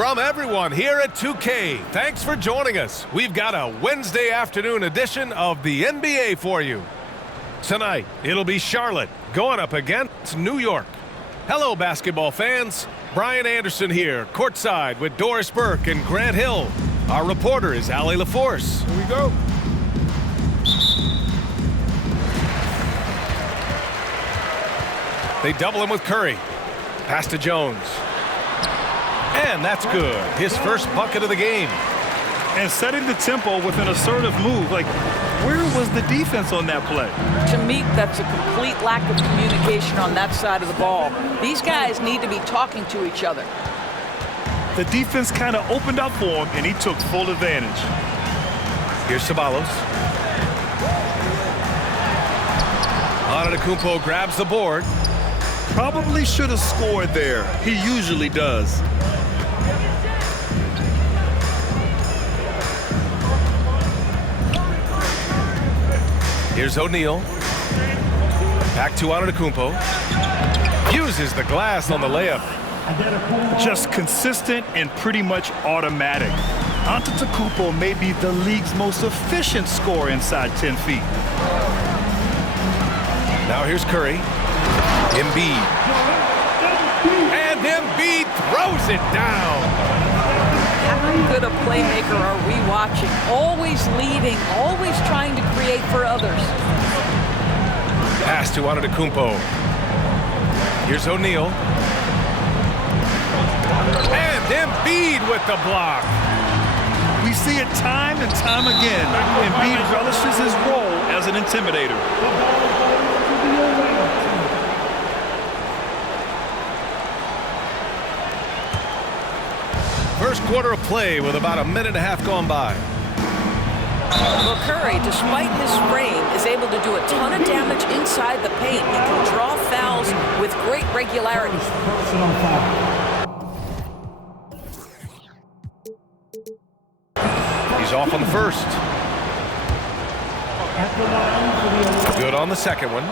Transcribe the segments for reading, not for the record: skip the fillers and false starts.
From everyone here at 2K, thanks for joining us. We've got a Wednesday afternoon edition of the NBA for you. Tonight, it'll be Charlotte going up against New York. Hello, basketball fans. Brian Anderson here, courtside with Doris Burke and Grant Hill. Our reporter is Allie LaForce. Here we go. They double him with Curry. Pass to Jones. And that's good. His first bucket of the game. And setting the tempo with an assertive move. Like, where was the defense on that play? To me, that's a complete lack of communication on that side of the ball. These guys need to be talking to each other. The defense kind of opened up for him, and he took full advantage. Here's Ceballos. Antetokounmpo grabs the board. Probably should have scored there. He usually does. Here's O'Neal. Back to Antetokounmpo. Uses the glass on the layup. Just consistent and pretty much automatic. Antetokounmpo may be the league's most efficient scorer inside 10 feet. Now here's Curry. Embiid. And Embiid throws it down. How good a playmaker are we watching? Always leading, always trying to create for others. Pass to Antetokounmpo. Here's O'Neal. And Embiid with the block. We see it time and time again. Embiid relishes his role as an intimidator. First quarter of play with about a minute and a half gone by. Well, Curry, despite his frame, is able to do a ton of damage inside the paint. He can draw fouls with great regularity. He's off on the first. Good on the second one.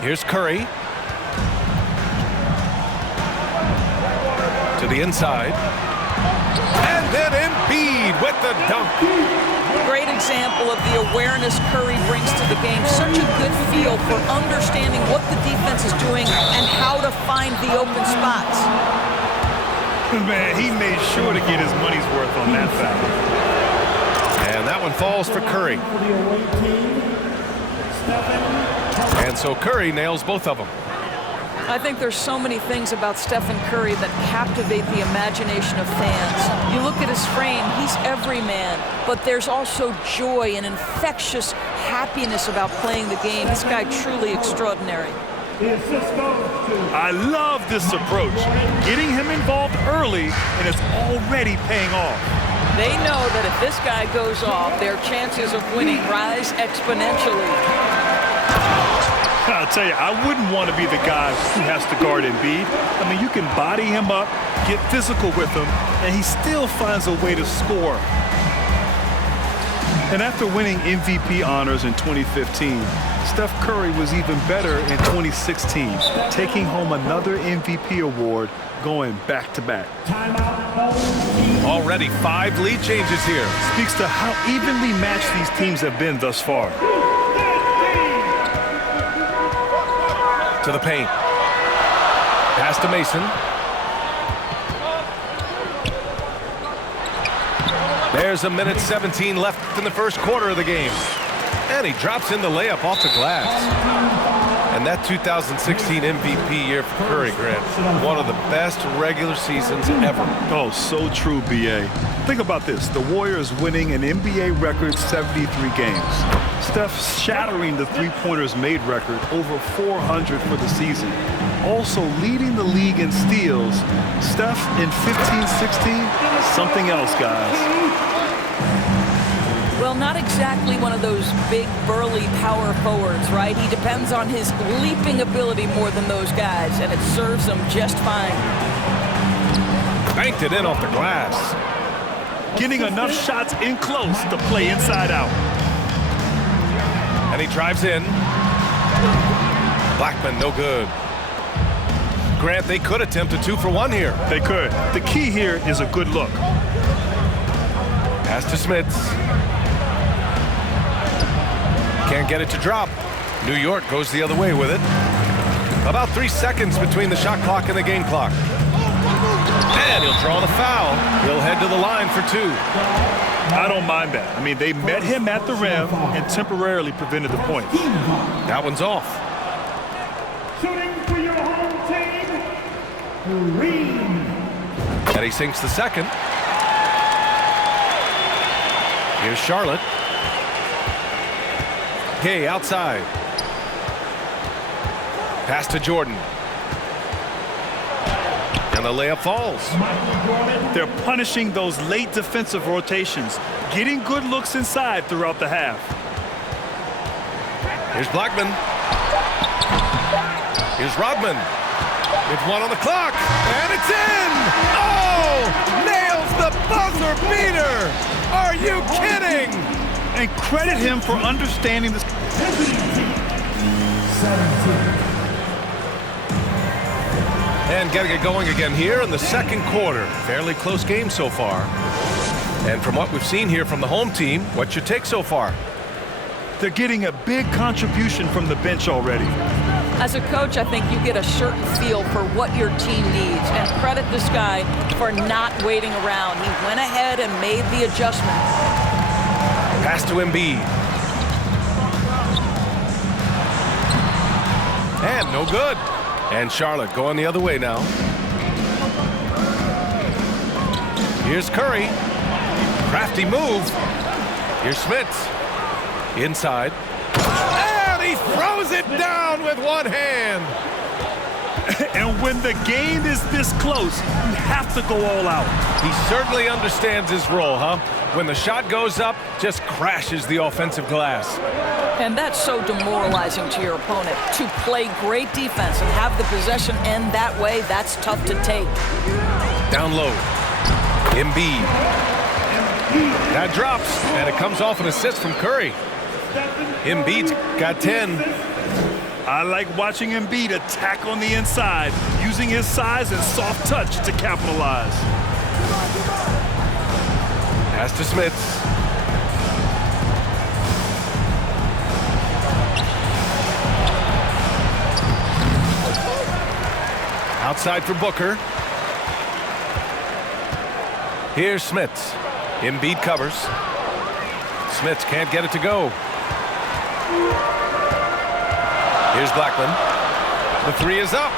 Here's Curry. To the inside. And then Embiid with the dunk. Great example of the awareness Curry brings to the game. Such a good feel for understanding what the defense is doing and how to find the open spots. Man, he made sure to get his money's worth on that foul. And that one falls for Curry. And so Curry nails both of them. I think there's so many things about Stephen Curry that captivate the imagination of fans. You look at his frame, he's every man, but there's also joy and infectious happiness about playing the game. This guy truly extraordinary. I love this approach. Getting him involved early, and it's already paying off. They know that if this guy goes off, their chances of winning rise exponentially. I'll tell you, I wouldn't want to be the guy who has to guard Embiid. I mean, you can body him up, get physical with him, and he still finds a way to score. And after winning MVP honors in 2015, Steph Curry was even better in 2016, taking home another MVP award, going back-to-back. Already 5 lead changes here. Speaks to how evenly matched these teams have been thus far. To the paint. Pass to Mason. There's a minute 17 left in the first quarter of the game. And he drops in the layup off the glass. And that 2016 MVP year for Curry, Grant, one of the best regular seasons ever. Oh, so true, B.A. Think about this. The Warriors winning an NBA record 73 games. Steph shattering the three-pointers made record, over 400 for the season. Also leading the league in steals. Steph in 15-16, something else, guys. Well, not exactly one of those big, burly power forwards, right? He depends on his leaping ability more than those guys, and it serves him just fine. Banked it in off the glass. Getting enough shots in close to play inside out. And he drives in. Blackman, no good. Grant, they could attempt a 2-for-1 here. They could. The key here is a good look. Pass to Smits. Can't get it to drop. New York goes the other way with it. About 3 seconds between the shot clock and the game clock. And he'll draw the foul. He'll head to the line for 2. I don't mind that. I mean, they met him at the rim and temporarily prevented the point. That one's off. Shooting for your home team, Green. And he sinks the second. Here's Charlotte. Gay outside. Pass to Jordan. And the layup falls. They're punishing those late defensive rotations, getting good looks inside throughout the half. Here's Blackman. Here's Rodman. With 1 on the clock. And it's in! Oh! Nails the buzzer beater! Are you kidding? And credit him for understanding this. And getting it going again here in the second quarter. Fairly close game so far. And from what we've seen here from the home team, what's your take so far? They're getting a big contribution from the bench already. As a coach, I think you get a certain feel for what your team needs, and credit this guy for not waiting around. He went ahead and made the adjustment. Pass to Embiid. And no good. And Charlotte going the other way now. Here's Curry. Crafty move. Here's Smits. Inside. And he throws it down with one hand. And when the game is this close, you have to go all out. He certainly understands his role, huh? When the shot goes up, just crashes the offensive glass. And that's so demoralizing to your opponent. To play great defense and have the possession end that way, that's tough to take. Down low. Embiid. That drops, and it comes off an assist from Curry. Embiid's got 10. I like watching Embiid attack on the inside, using his size and soft touch to capitalize. Pass to Smits. Outside for Booker. Here's Smits. Embiid covers. Smits can't get it to go. Here's Blackman. The 3 is up.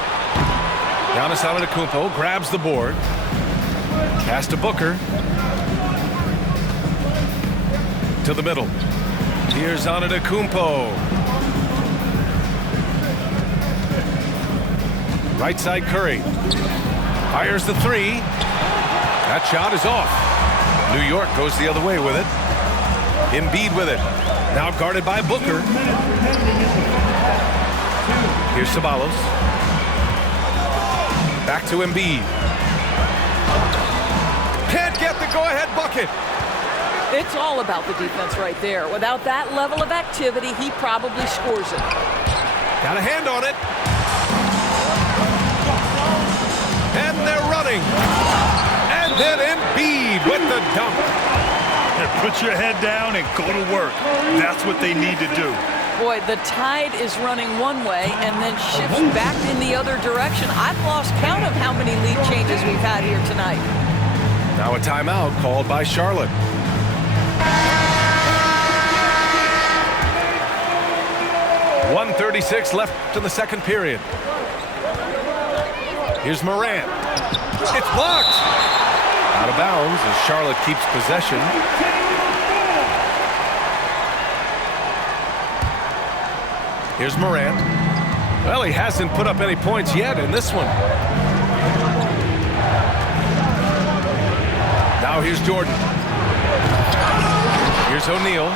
Giannis Antetokounmpo grabs the board. Pass to Booker. To the middle. Here's Antetokounmpo. Right side Curry. Fires the 3. That shot is off. New York goes the other way with it. Embiid with it. Now guarded by Booker. Here's Ceballos. Back to Embiid. Can't get the go-ahead bucket. It's all about the defense right there. Without that level of activity, he probably scores it. Got a hand on it. And they're running. And then Embiid with the dunk. And put your head down and go to work. That's what they need to do. Boy, the tide is running one way and then shifts back in the other direction. I've lost count of how many lead changes we've had here tonight. Now a timeout called by Charlotte. .136 left in the second period. Here's Morant. It's blocked. Out of bounds as Charlotte keeps possession. Here's Morant. Well, he hasn't put up any points yet in this one. Now here's Jordan. Here's O'Neal.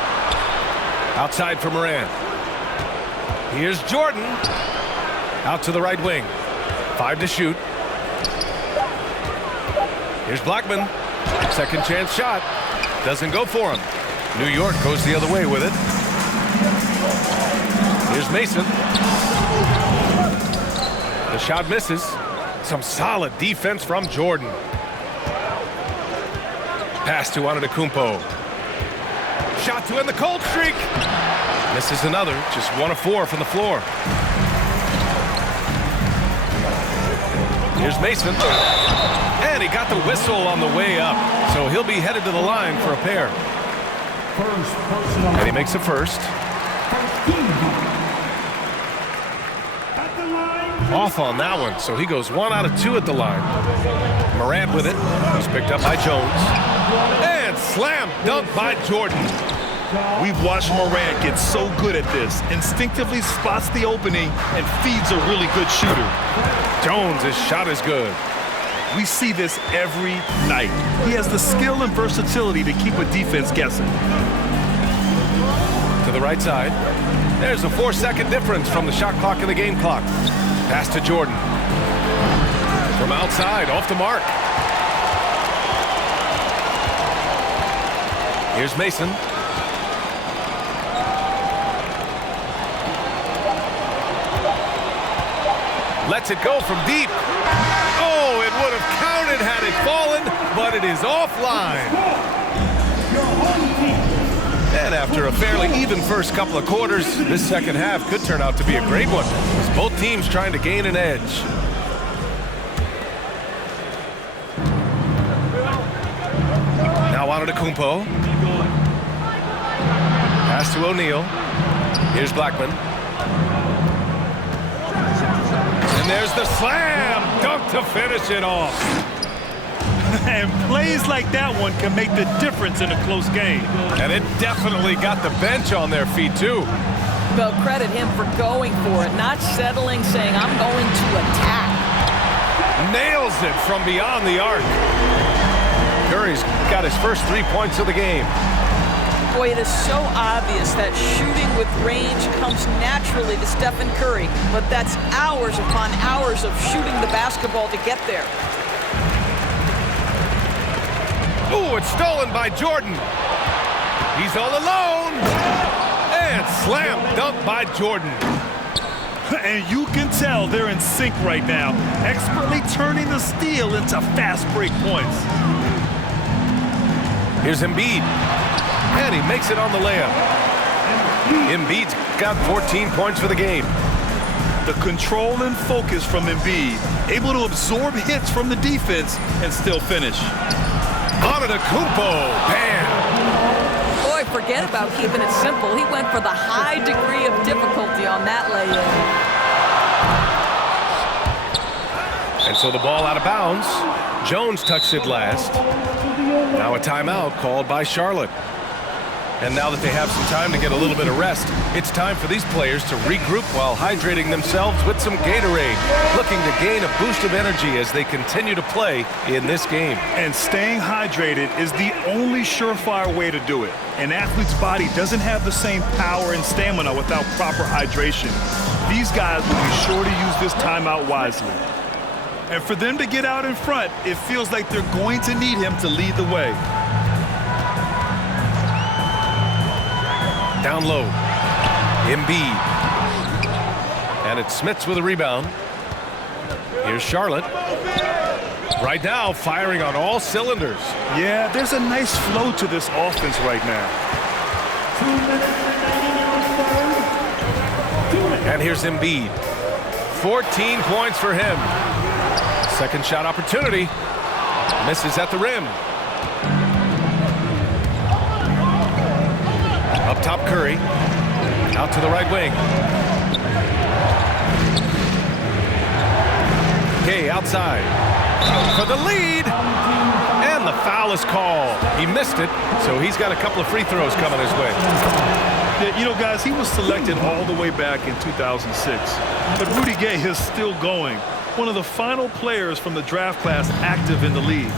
Outside for Morant. Here's Jordan. Out to the right wing. 5 to shoot. Here's Blackman. Second chance shot. Doesn't go for him. New York goes the other way with it. Here's Mason. The shot misses. Some solid defense from Jordan. Pass to Antetokounmpo. Shot to end the cold streak. Misses another, just 1 of 4 from the floor. Here's Mason. And he got the whistle on the way up. So he'll be headed to the line for a pair. And he makes it first. Off on that one, so he goes 1 out of 2 at the line. Morant with it. He's picked up by Jones. And slam dunk by Jordan. We've watched Morant get so good at this. Instinctively spots the opening and feeds a really good shooter. Jones, his shot is good. We see this every night. He has the skill and versatility to keep a defense guessing. To the right side. There's a 4-second difference from the shot clock and the game clock. Pass to Jordan. From outside, off the mark. Here's Mason. Lets it go from deep. Oh, it would have counted had it fallen, but it is offline. And after a fairly even first couple of quarters, this second half could turn out to be a great one, with both teams trying to gain an edge. Now Antetokounmpo. Pass to O'Neal. Here's Blackman. And there's the slam dunk to finish it off. And plays like that one can make the difference in a close game. And it definitely got the bench on their feet, too. Well, credit him for going for it, not settling, saying, I'm going to attack. Nails it from beyond the arc. Curry's got his first 3 points of the game. Boy, it is so obvious that shooting with range comes naturally to Stephen Curry, but that's hours upon hours of shooting the basketball to get there. Ooh, it's stolen by Jordan. He's all alone. And slam dunk by Jordan. And you can tell they're in sync right now, expertly turning the steal into fast break points. Here's Embiid. And he makes it on the layup. Embiid's got 14 points for the game. The control and focus from Embiid, able to absorb hits from the defense and still finish. Antetokounmpo, bam! Boy, forget about keeping it simple. He went for the high degree of difficulty on that lay-in. And so the ball out of bounds. Jones touched it last. Now a timeout called by Charlotte. And now that they have some time to get a little bit of rest, it's time for these players to regroup while hydrating themselves with some Gatorade, looking to gain a boost of energy as they continue to play in this game. And staying hydrated is the only surefire way to do it. An athlete's body doesn't have the same power and stamina without proper hydration. These guys will be sure to use this timeout wisely. And for them to get out in front, it feels like they're going to need him to lead the way. Down low. Embiid. And it's Smits with a rebound. Here's Charlotte. Right now, firing on all cylinders. Yeah, there's a nice flow to this offense right now. And here's Embiid. 14 points for him. Second shot opportunity. Misses at the rim. Up top, Curry. Out to the right wing. Gay outside. For the lead. And the foul is called. He missed it, so he's got a couple of free throws coming his way. Yeah, you know, guys, he was selected all the way back in 2006. But Rudy Gay is still going. One of the final players from the draft class active in the league.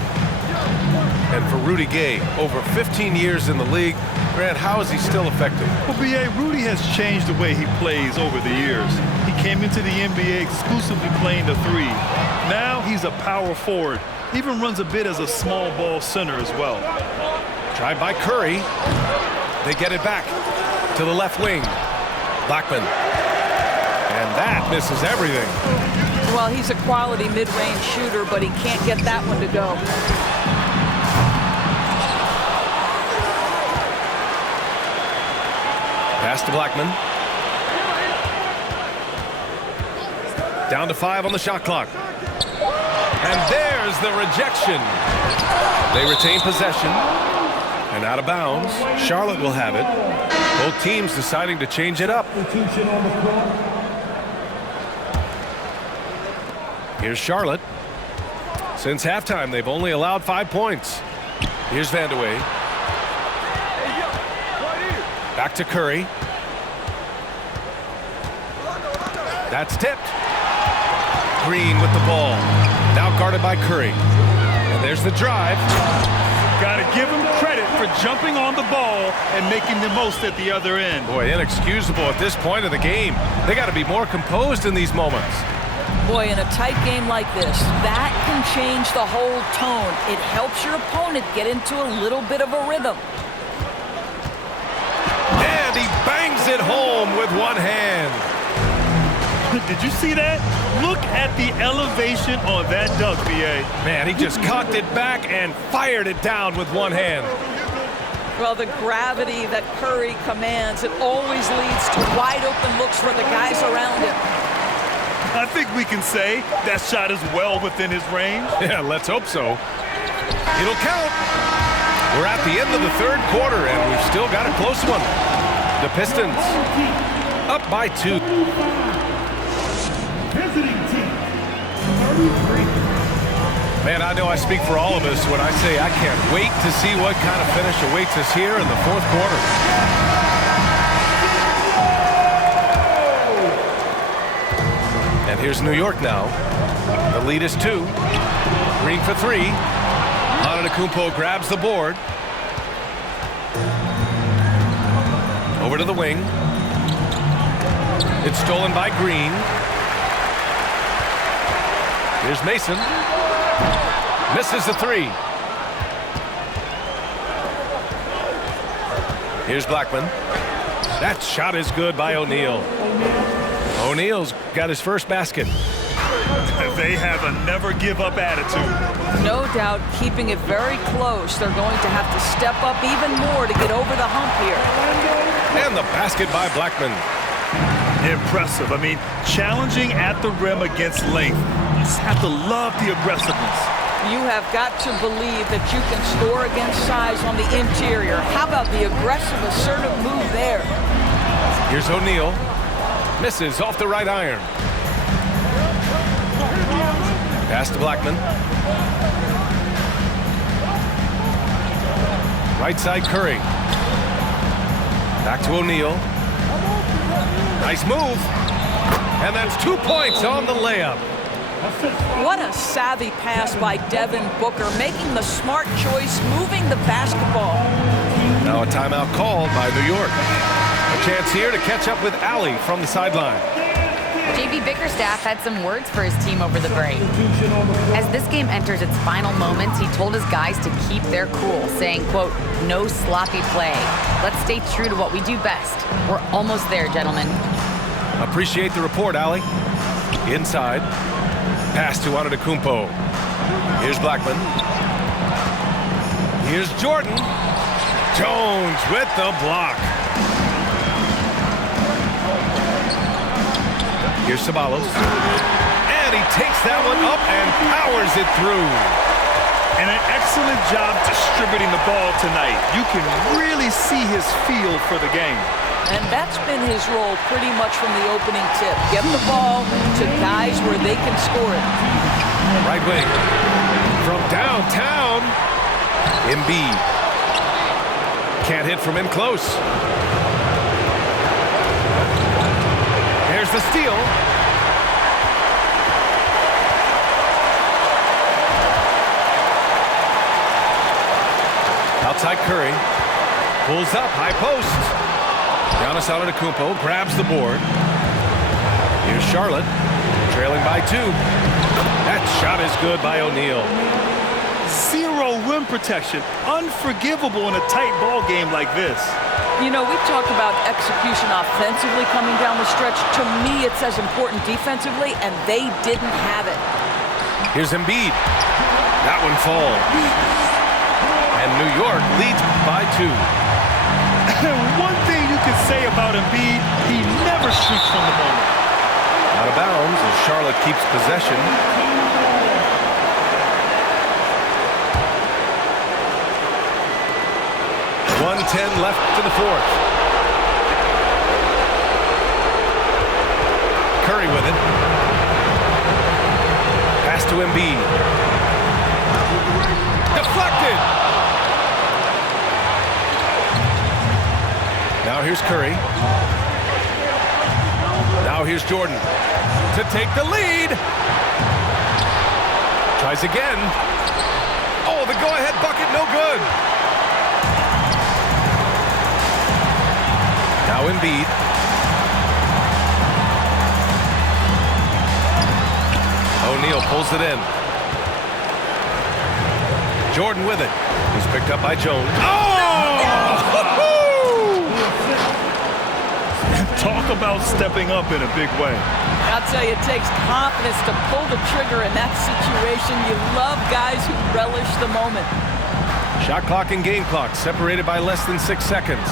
And for Rudy Gay, over 15 years in the league, Grant, how is he still effective? Well, B.A., Rudy has changed the way he plays over the years. He came into the NBA exclusively playing the three. Now he's a power forward. Even runs a bit as a small ball center as well. Tried by Curry. They get it back to the left wing. Blackman. And that misses everything. Well, he's a quality mid-range shooter, but he can't get that one to go. Pass to Blackman. Down to 5 on the shot clock. And there's the rejection. They retain possession. And out of bounds, Charlotte will have it. Both teams deciding to change it up. Here's Charlotte. Since halftime, they've only allowed 5 points. Here's Vandeweghe. Back to Curry. That's tipped. Green with the ball. Now guarded by Curry. And there's the drive. Got to give him credit for jumping on the ball and making the most at the other end. Boy, inexcusable at this point of the game. They got to be more composed in these moments. Boy, in a tight game like this, that can change the whole tone. It helps your opponent get into a little bit of a rhythm. And he bangs it home with one hand. Did you see that? Look at the elevation on that dunk, B.A. Man, he just cocked it back and fired it down with one hand. Well, the gravity that Curry commands, it always leads to wide open looks for the guys around him. I think we can say that shot is well within his range. Yeah, let's hope so. It'll count. We're at the end of the third quarter, and we've still got a close one. The Pistons up by 2. Visiting team, 33. Man, I know I speak for all of us when I say I can't wait to see what kind of finish awaits us here in the fourth quarter. And here's New York now. The lead is 2. Green for 3. Antetokounmpo grabs the board. Over to the wing. It's stolen by Green. Here's Mason. Misses the 3. Here's Blackman. That shot is good by O'Neal. O'Neal's got his first basket. They have a never-give-up attitude. No doubt keeping it very close. They're going to have to step up even more to get over the hump here. And the basket by Blackman. Impressive. I mean, challenging at the rim against length. You just have to love the aggressiveness. You have got to believe that you can score against size on the interior. How about the aggressive, assertive move there? Here's O'Neal. Misses off the right iron. Pass to Blackman. Right side Curry. Back to O'Neal. Nice move. And that's 2 points on the layup. What a savvy pass by Devin Booker, making the smart choice, moving the basketball. Now a timeout called by New York. A chance here to catch up with Allie from the sideline. JB Bickerstaff had some words for his team over the break. As this game enters its final moments, he told his guys to keep their cool, saying, quote, "No sloppy play. Let's stay true to what we do best. We're almost there, gentlemen." Appreciate the report, Allie. Inside. Pass to Antetokounmpo. Here's Blackman. Here's Jordan. Jones with the block. Here's Ceballos. And he takes that one up and powers it through. And an excellent job distributing the ball tonight. You can really see his feel for the game. And that's been his role pretty much from the opening tip. Get the ball to guys where they can score it. Right wing. From downtown. Embiid. Can't hit from in close. There's the steal. Outside Curry. Pulls up, high post. Giannis Antetokounmpo grabs the board. Here's Charlotte, trailing by 2. That shot is good by O'Neal. 0 rim protection. Unforgivable in a tight ball game like this. You know, we talked about execution offensively coming down the stretch. To me, it's as important defensively, and they didn't have it. Here's Embiid. That one falls. And New York leads by 2. One thing you can say about Embiid, he never shrinks from the moment. Out of bounds as Charlotte keeps possession. .110 left in the fourth. Curry with it. Pass to Embiid. Deflected. Now here's Curry. Now here's Jordan to take the lead. Tries again. Oh, the go-ahead bucket, no good. Now Embiid. O'Neal pulls it in. Jordan with it. He's picked up by Jones. Oh! Talk about stepping up in a big way. I'll tell you, it takes confidence to pull the trigger in that situation. You love guys who relish the moment. Shot clock and game clock separated by less than 6 seconds.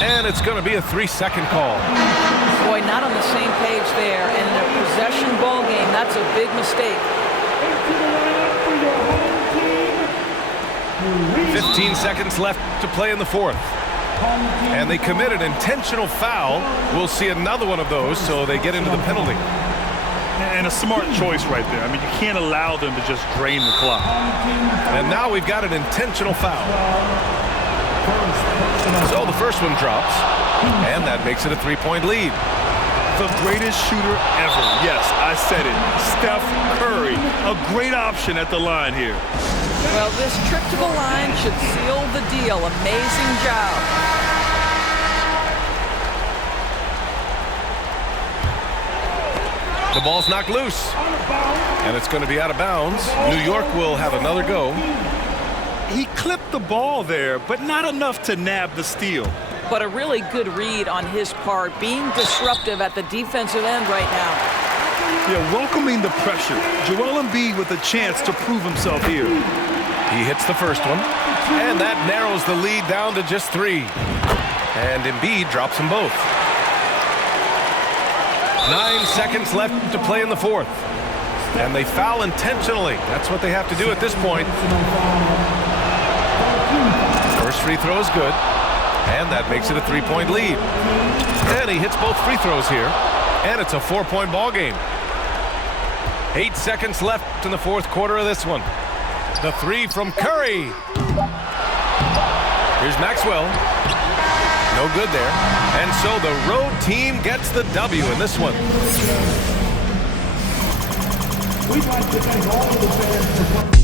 And it's going to be a 3-second call. Boy, not on the same page there. And in a possession ball game, that's a big mistake. 15 seconds left to play in the fourth. And they commit an intentional foul. We'll see another one of those, so they get into the penalty. And a smart choice right there. I mean, you can't allow them to just drain the clock. And now we've got an intentional foul. So the first one drops, and that makes it a 3-point lead. The greatest shooter ever. Yes, I said it. Steph Curry, a great option at the line here. Well, this trip to the line should seal the deal. Amazing job. The ball's knocked loose, and it's going to be out of bounds. New York will have another go. He clipped the ball there, but not enough to nab the steal. But a really good read on his part, being disruptive at the defensive end right now. Yeah, welcoming the pressure. Joel Embiid with a chance to prove himself here. He hits the first one, and that narrows the lead down to just 3. And Embiid drops them both. 9 seconds left to play in the fourth. And they foul intentionally. That's what they have to do at this point. First free throw is good, and that makes it a 3-point lead. And he hits both free throws here, and it's a 4-point ball game. 8 seconds left in the fourth quarter of this one. The 3 from Curry. Here's Maxwell. No good there. And so the road team gets the W in this one. We'd like to thank all of the fans for